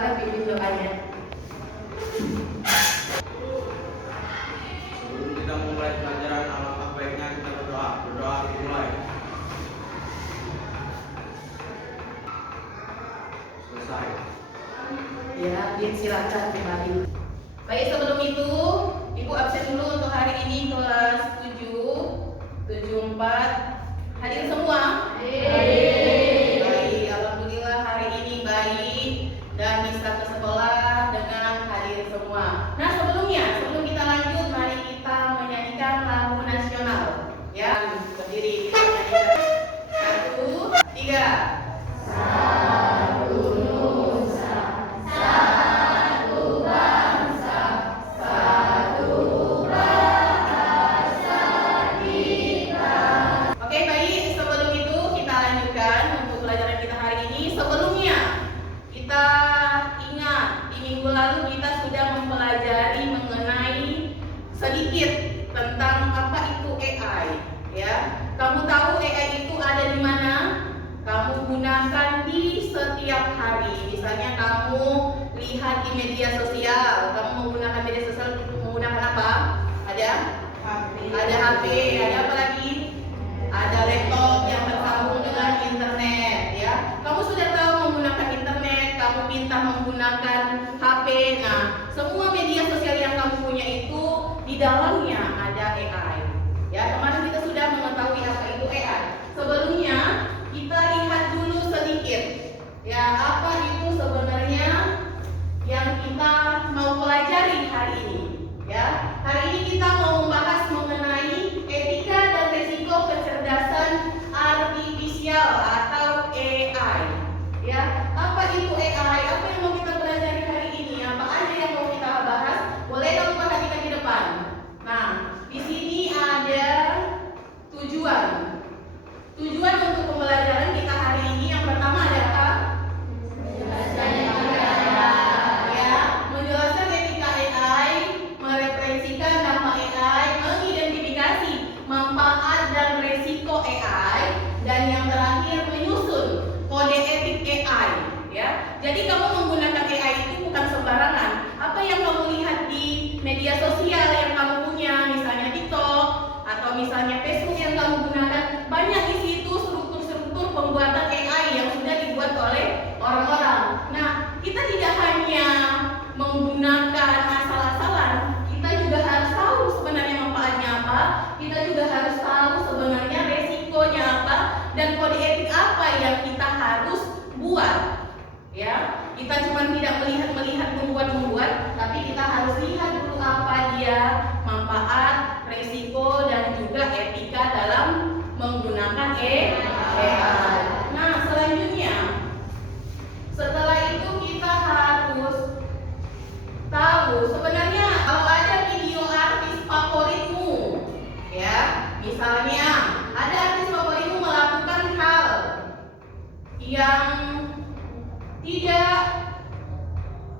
Silakan pimpin doanya. Sebelum kita mulai pelajaran, alangkah baiknya kita berdoa. Berdoa dimulai. Selesai. Ya, Bin silakan kembali. Baik, sebelum itu Ibu absen dulu untuk hari ini kelas 74. Hadir semua? Baik, alhamdulillah hari ini baik dan bisa ke sekolah dengan hadir semua. Nah, sebelum kita lanjut, mari kita menyanyikan lagu nasional. Ya, berdiri kita nyanyikan. 1, 3. Sedikit tentang apa itu AI, ya. Kamu tahu AI itu ada di mana? Kamu gunakan di setiap hari. Misalnya kamu lihat di media sosial, kamu menggunakan media sosial menggunakan apa? Ada HP, ada apa lagi? Ada laptop yang tersambung dengan internet, ya. Kamu sudah tahu menggunakan internet, kamu pintar menggunakan HP. Nah, semua media sosial yang kamu punya itu di dalamnya ada AI. Ya, kemarin kita sudah mengetahui apa itu AI. Sebelumnya kita lihat dulu sedikit. Ya, apa itu sebenarnya yang kita mau pelajari hari ini? Ya, hari ini kita mau membahas mengenai etika dan risiko kecerdasan artifisial atau AI. Ya, apa itu AI? Apa yang mau kita pelajari hari ini? Apa aja yang mau kita bahas? Boleh kamu perhatikan di depan. Nah, di sini ada tujuan. Tujuan untuk pembelajaran kita hari ini yang pertama adalah menjelaskan etika AI, mereferensikan dampak AI, mengidentifikasi manfaat dan resiko AI, dan yang terakhir menyusun kode etik AI. Ya, jadi kamu menggunakan AI itu bukan sembarangan. Apa yang kamu lihat di media sosial yang kamu punya, misalnya TikTok atau misalnya Facebook yang kamu gunakan, banyak di situ struktur-struktur pembuatan AI yang sudah dibuat oleh orang-orang. Nah, kita tidak hanya menggunakan asal-asalan, kita juga harus tahu sebenarnya manfaatnya apa, kita juga harus tahu sebenarnya resikonya apa, dan kode etik apa yang kita harus buat. Ya, kita cuma tidak melihat membuat, tapi kita harus lihat dulu apa dia manfaat, resiko, dan juga etika dalam menggunakan AI. Nah, selanjutnya, setelah itu kita harus tahu sebenarnya kalau ada video artis favoritmu, ya, misalnya ada artis favoritmu melakukan hal yang tidak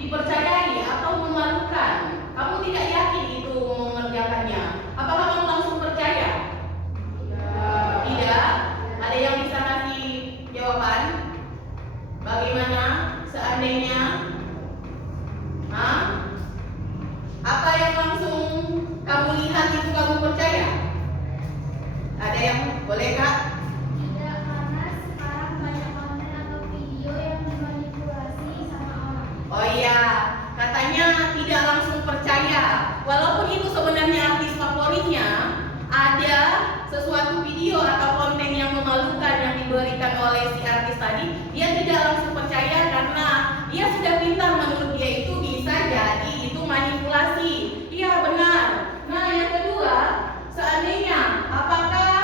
dipercayai atau memalukan, kamu tidak yakin itu mengerjakannya, apakah kamu langsung percaya? Tidak. Ada yang bisa kasih jawaban? Bagaimana seandainya? Apa yang langsung kamu lihat itu kamu percaya? Ada yang boleh Kak? Tidak, karena sekarang banyak konten atau video yang dimanipulasi sama orang. Oh iya, katanya tidak langsung percaya. Walaupun itu sebenarnya artis favoritnya, ada sesuatu video atau konten yang memalukan yang diberikan oleh si artis tadi, dia tidak langsung percaya karena dia sudah pintar, menurut dia itu bisa jadi itu manipulasi. Iya, benar. Nah, yang kedua, seandainya apakah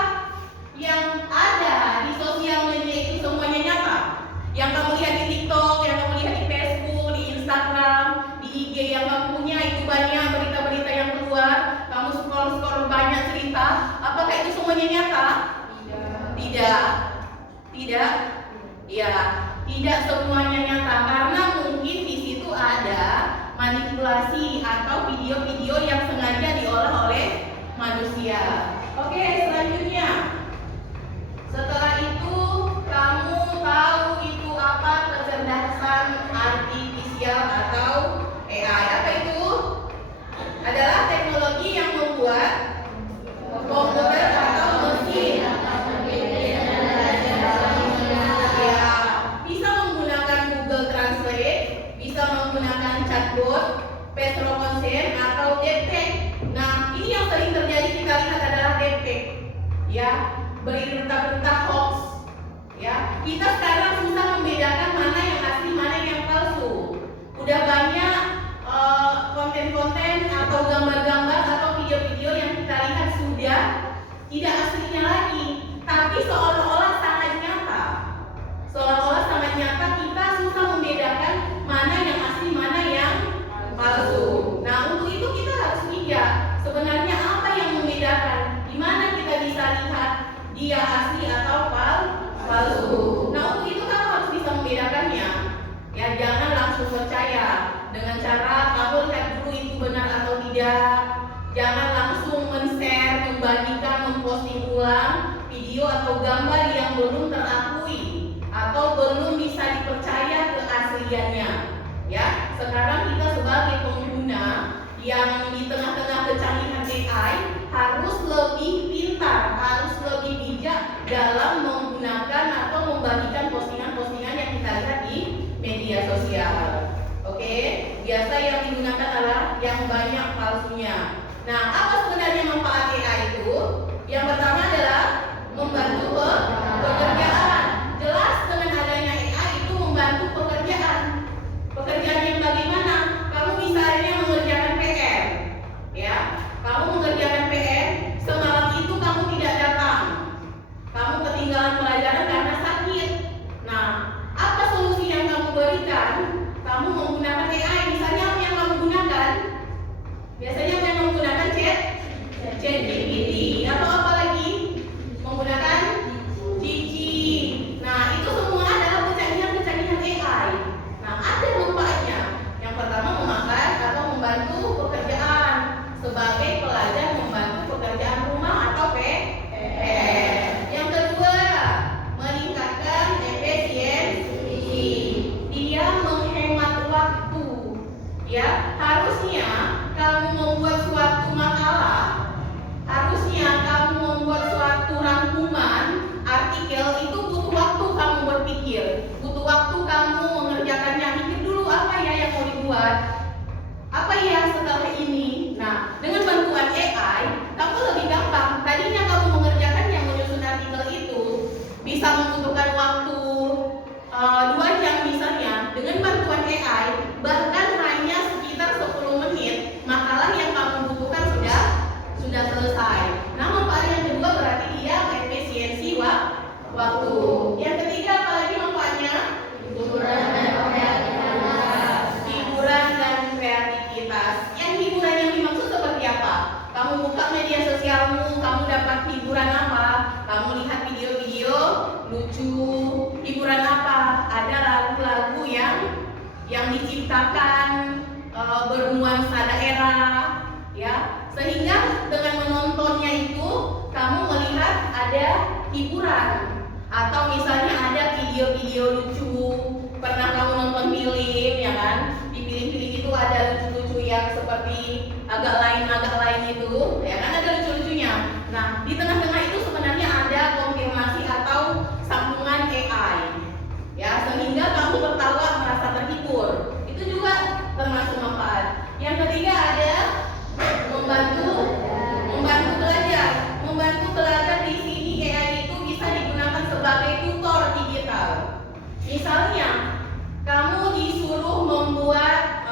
yang ada di sosial media itu semuanya nyata? Yang kamu lihat di TikTok, yang kamu lihat di Facebook, di Instagram, di IG yang kamu punya itu banyak berita-berita yang keluar, kamu scroll banyak cerita, apakah itu semuanya nyata? Tidak. Ya, tidak semuanya nyata karena mungkin di situ ada manipulasi atau video-video yang sengaja diolah oleh manusia. Oke, selanjutnya. Setelah itu kamu tahu itu apa kecerdasan artifisial. ya, berita-berita hoax. Ya, kita sekarang susah membedakan mana yang asli, mana yang palsu. Udah banyak konten-konten atau gambar-gambar atau video-video yang kita lihat sudah tidak aslinya lagi, tapi seolah-olah sangat nyata. Seolah-olah sangat nyata, kita susah membedakan mana yang asli, mana yang palsu. Nah, untuk itu kita harus bijak. Sebenarnya apa yang membedakan? Di mana kita bisa lihat dia asli atau palsu? Nah, untuk itu kamu harus bisa membedakannya. Ya, jangan langsung percaya dengan cara kamu lihat dulu itu benar atau tidak. Jangan langsung men-share, membagikan, memposting ulang video atau gambar yang belum terakui atau belum bisa dipercaya keasliannya. Ya, sekarang kita sebagai pengguna yang di tengah-tengah kecanggihan AI harus lebih pintar, harus lebih bijak dalam menggunakan atau membagikan postingan-postingan yang kita lihat di media sosial. Oke, biasa yang digunakan adalah yang banyak palsunya. Nah, apa sebenarnya manfaat AI itu? Yang pertama adalah membantu pekerjaan. Jelas dengan adanya AI itu membantu pekerjaan. Pekerjaan yang bagaimana? Kamu misalnya mengerjakan PR, ya. Kamu mengerjakan PR, semalam itu kamu tidak datang. Kamu ketinggalan pelajaran karena sakit. Nah, apa solusi yang kamu berikan? Kamu menggunakan AI. Misalnya apa yang kamu gunakan? Biasanya apa yang menggunakan ChatGPT atau apa lagi? Menggunakan Gigi. Nah, itu semua adalah kecanggihan-kecanggihan AI. Nah, ada manfaatnya. Yang pertama memakai atau membantu pekerjaan sebagai pelajar, membantu pekerjaan rumah atau PR. Yang kedua, meningkatkan efisiensi. Dia menghemat waktu. Ya, harusnya kamu membuat suatu makalah, harusnya kamu membuat suatu rangkuman artikel itu butuh waktu kamu berpikir, butuh waktu kamu mengerjakannya. Mikir dulu apa ya yang mau dibuat, apa ya setelah ini. Nah, dengan bantuan AI kamu lebih gampang. Tadinya kamu mengerjakan yang menyusun artikel itu bisa membutuhkan waktu 2 jam misalnya. Dengan bantuan AI bahkan hanya sekitar 10 menit makalah yang kamu butuhkan sudah selesai. Nah, manfaat yang kedua berarti dia efisiensi waktu. Yang ketiga apalagi manfaatnya? Hiburan dan kreativitas. Hiburan dan kreativitas. Yang hiburan yang dimaksud seperti apa? Kamu buka media sosialmu, kamu dapat hiburan apa? Kamu lihat video-video lucu. Hiburan apa? Ada lagu-lagu yang diciptakan bernuansa daerah, ya, sehingga dengan menontonnya itu kamu melihat ada hiburan. Atau misalnya ada video-video lucu, pernah kamu nonton film, ya kan? Di film-film itu ada lucu-lucu yang seperti agak lain itu, ya kan, ada lucu-lucunya. Nah, di tengah-tengah itu sebenarnya ada konfirmasi atau sambungan AI, ya, sehingga kamu tertawa merasa terhibur. Itu juga termasuk manfaat. Yang ketiga ada membantu belajar. Membantu belajar di sini AI itu bisa digunakan sebagai tutor digital. Misalnya, kamu disuruh membuat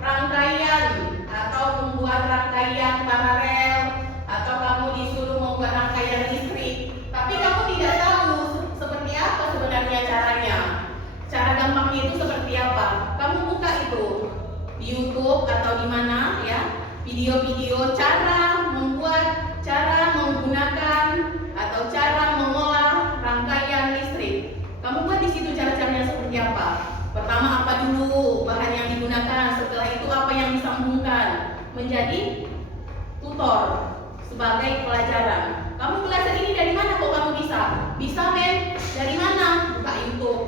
rangkaian atau membuat rangkaian paralel, atau kamu disuruh membuat rangkaian listrik, tapi kamu tidak tahu seperti apa sebenarnya caranya. Cara gampangnya itu seperti apa? Kamu buka itu di YouTube atau di mana, ya, video-video cara membuat, cara menggunakan atau cara mengolah rangkaian listrik. Kamu buat di situ cara-caranya seperti apa. Pertama apa dulu bahan yang digunakan, setelah itu apa yang disambungkan, menjadi tutor sebagai pelajaran. Kamu belajar ini dari mana kok kamu bisa? Bisa men, dari mana? Buka YouTube.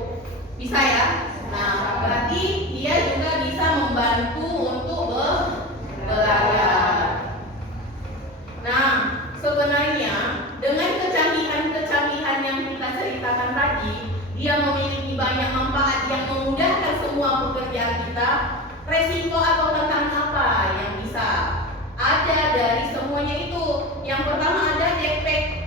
Bisa ya? Nah, berarti dia juga bisa membantu untuk belajar. Nah, sebenarnya dengan kecanggihan-kecanggihan yang kita ceritakan tadi, dia memiliki banyak manfaat yang memudahkan semua pekerjaan kita. Resiko atau tantangan apa yang bisa ada dari semuanya itu? Yang pertama ada efek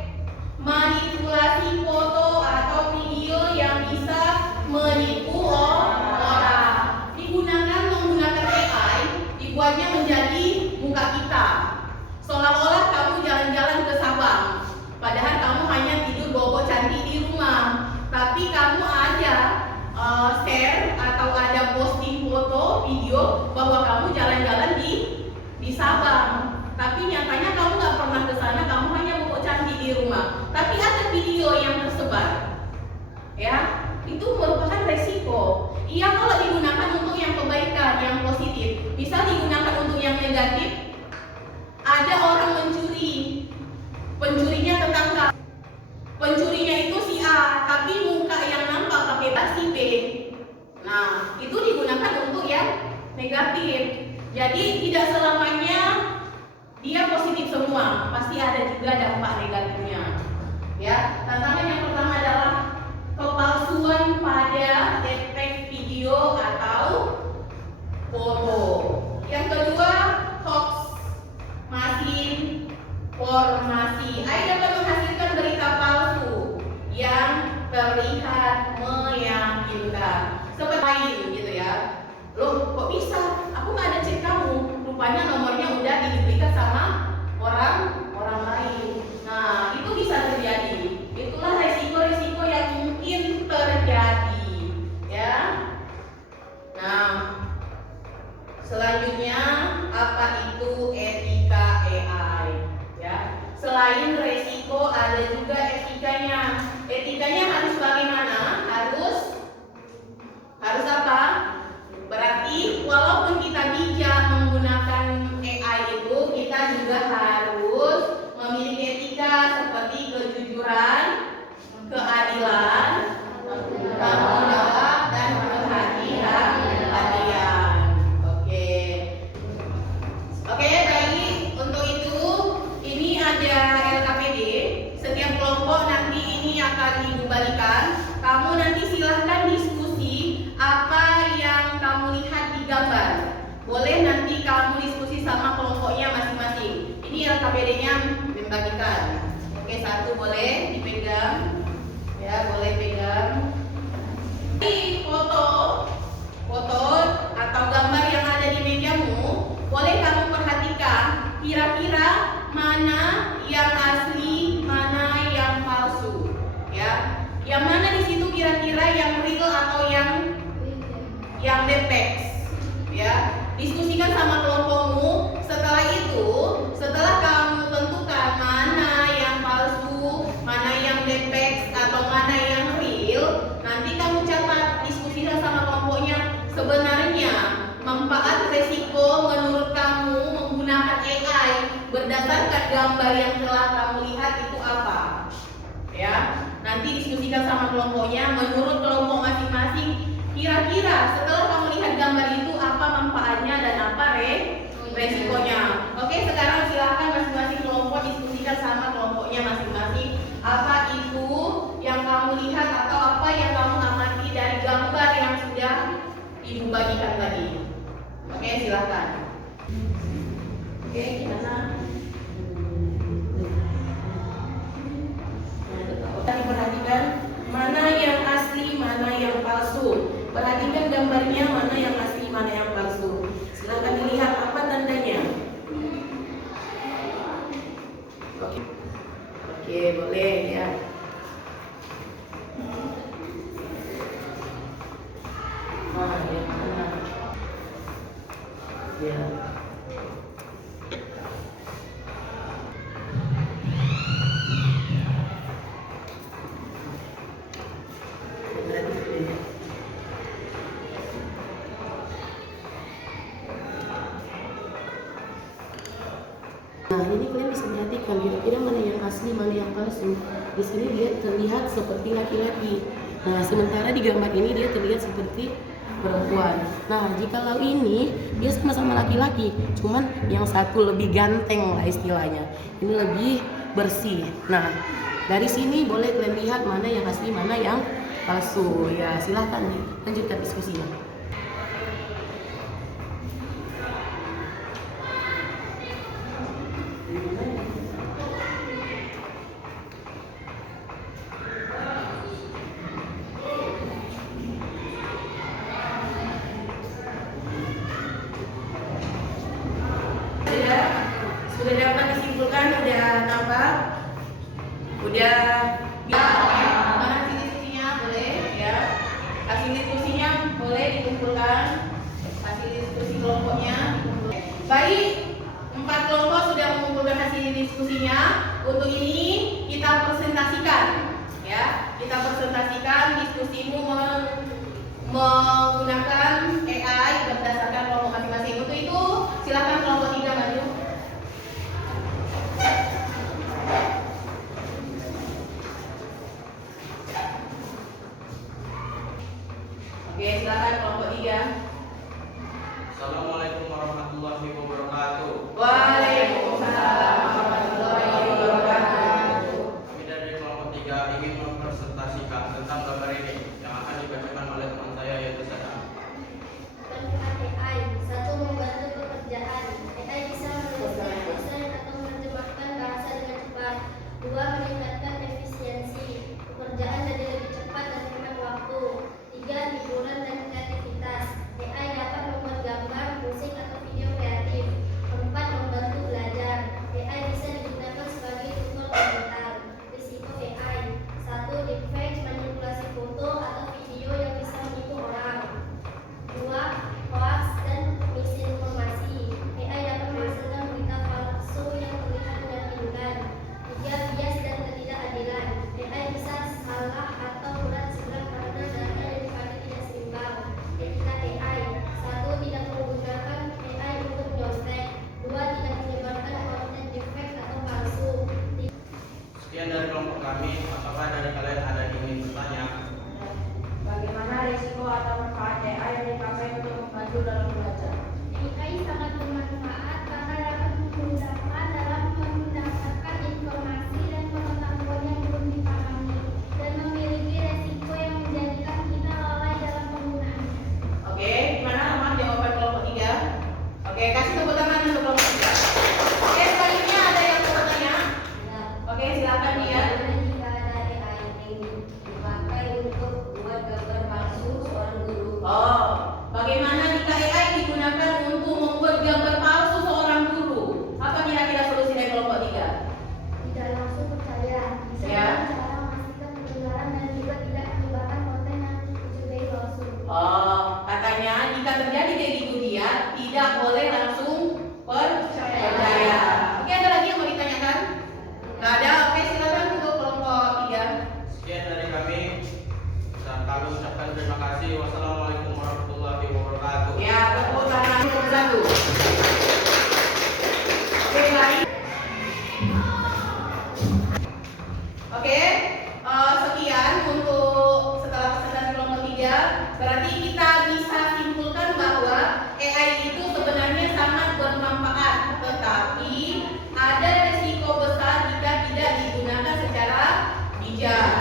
informasi. AI dapat menghasilkan berita palsu yang terlihat meyakinkan. Seperti gitu ya. Loh, kok bisa? Aku nggak ada cek kamu. Rupanya nomornya udah diduplikat sama orang lain. Nah, itu bisa terjadi. Itulah resiko-resiko yang mungkin terjadi, ya. Nah, selanjutnya apa itu etika AI? Ya, selain resiko ada juga etikanya. Etikanya harus bagaimana? Harus apa? Berarti walaupun kita bijak menggunakan AI itu, kita juga harus memiliki etika seperti kejujuran, keadilan, tanggung jawab, dan kehati-hatian. Oke, baik. Untuk itu, ini ada LKPD. Setiap kelompok nanti ini akan dikembalikan. Kamu nanti silahkan diskusi apa yang kamu lihat di gambar. Boleh nanti kamu diskusi sama kelompoknya masing-masing. Ini LKPD-nya membagikan. Oke, satu boleh dipegang. Ya, boleh pegang. Ini foto atau gambar yang ada di mejamu, boleh kamu perhatikan kira-kira mana yang asli, mana yang palsu. Ya, yang mana di situ kira-kira yang real atau yang depex, ya. Diskusikan sama kelompokmu. Setelah itu, setelah kamu tentukan mana yang palsu, mana yang depex atau mana yang real, nanti kamu catat, diskusikan sama kelompoknya. Sebenarnya manfaat resiko menurut kamu menggunakan AI berdasarkan gambar yang telah kamu lihat itu apa? Ya, nanti diskusikan sama kelompoknya. Menurut kelompok masing-masing, kira-kira setelah kamu lihat gambar itu apa manfaatnya dan apa resikonya. Oke, sekarang silahkan masing-masing kelompok diskusikan sama kelompoknya masing-masing. Apa itu yang kamu lihat atau apa yang kamu amati dari gambar yang sudah ibu bagikan tadi. Oke, silahkan. Oke, gimana? Perhatikan mana yang asli, mana yang palsu. Perhatikan gambarnya, mana yang asli, mana yang palsu. Silakan dilihat apa tandanya. Oke, boleh ya. Nah, yang mana? Ya. Nah, ini kalian bisa perhatikan kira-kira mana yang asli, mana yang palsu. Di sini dia terlihat seperti laki-laki. Nah, sementara di gambar ini dia terlihat seperti perempuan. Nah, jikalau ini dia sama-sama laki-laki, cuman yang satu lebih ganteng lah istilahnya. Ini lebih bersih. Nah, dari sini boleh kalian lihat mana yang asli, mana yang palsu. Ya, silahkan lanjutkan diskusinya. Sudah dapat disimpulkan, udah nampak, udah ya, mana hasil diskusinya boleh ya, hasil diskusinya boleh dikumpulkan, hasil diskusi kelompoknya dikumpulkan. Baik, 4 kelompok sudah mengumpulkan hasil diskusinya. Untuk ini kita presentasikan ya, kita presentasikan diskusimu menggunakan AI berdasarkan kelompok masing-masing. Untuk itu silakan kelompok 3 maju. Oke, silakan kelompok 3. Assalamualaikum warahmatullahi wabarakatuh. Waalaikumsalam warahmatullahi wabarakatuh. Kami dari kelompok 3 ingin mempresentasikan tentang gambar ini yang akan dibacakan oleh teman saya yaitu Sada. Menggunakan AI, satu lain. Oke, sekian untuk setelah presentasi kelompok 3. Berarti kita bisa simpulkan bahwa AI itu sebenarnya sangat bermanfaat, tetapi ada risiko besar jika tidak digunakan secara bijak.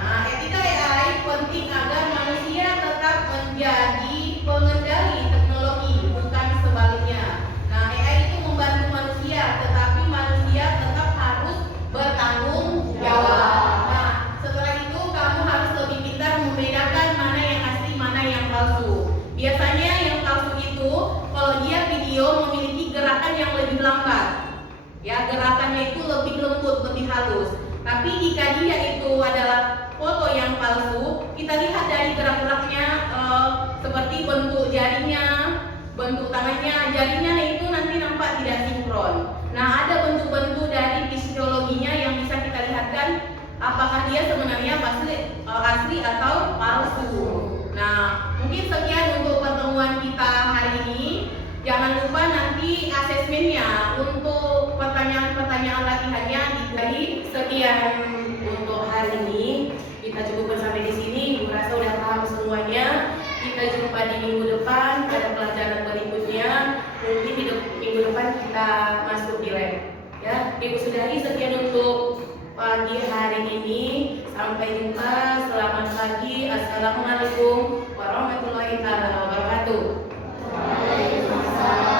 Nah, etika AI penting agar manusia tetap menjadi pengendali teknologi, bukan sebaliknya. Nah, AI itu membantu manusia, tetapi manusia tetap harus bertanggung jawab. Nah, setelah itu kamu harus lebih pintar membedakan mana yang asli, mana yang palsu. Biasanya yang palsu itu kalau dia video memiliki gerakan yang lebih lambat. Ya, gerakannya itu lebih lembut, lebih halus. Tapi jika dia itu adalah foto yang palsu, kita lihat dari gerak-geraknya seperti bentuk jarinya, bentuk tangannya, jarinya itu nanti nampak tidak sinkron. Nah, ada bentuk-bentuk dari fisiologinya yang bisa kita lihatkan apakah dia sebenarnya asli atau palsu. Nah, mungkin sekian untuk pertemuan kita hari ini. Jangan lupa nanti asesmennya untuk pertanyaan-pertanyaan latihannya diberi. Sekian untuk hari ini. Kita cukupkan sampai di sini. Ibu rasa udah paham semuanya. Kita jumpa di minggu depan pada pelajaran berikutnya. Mungkin di minggu depan kita masuk di lab. Ya, Ibu sudahi sekian untuk pagi hari ini. Sampai jumpa. Selamat pagi. Assalamualaikum warahmatullahi wabarakatuh. Waalaikumsalam.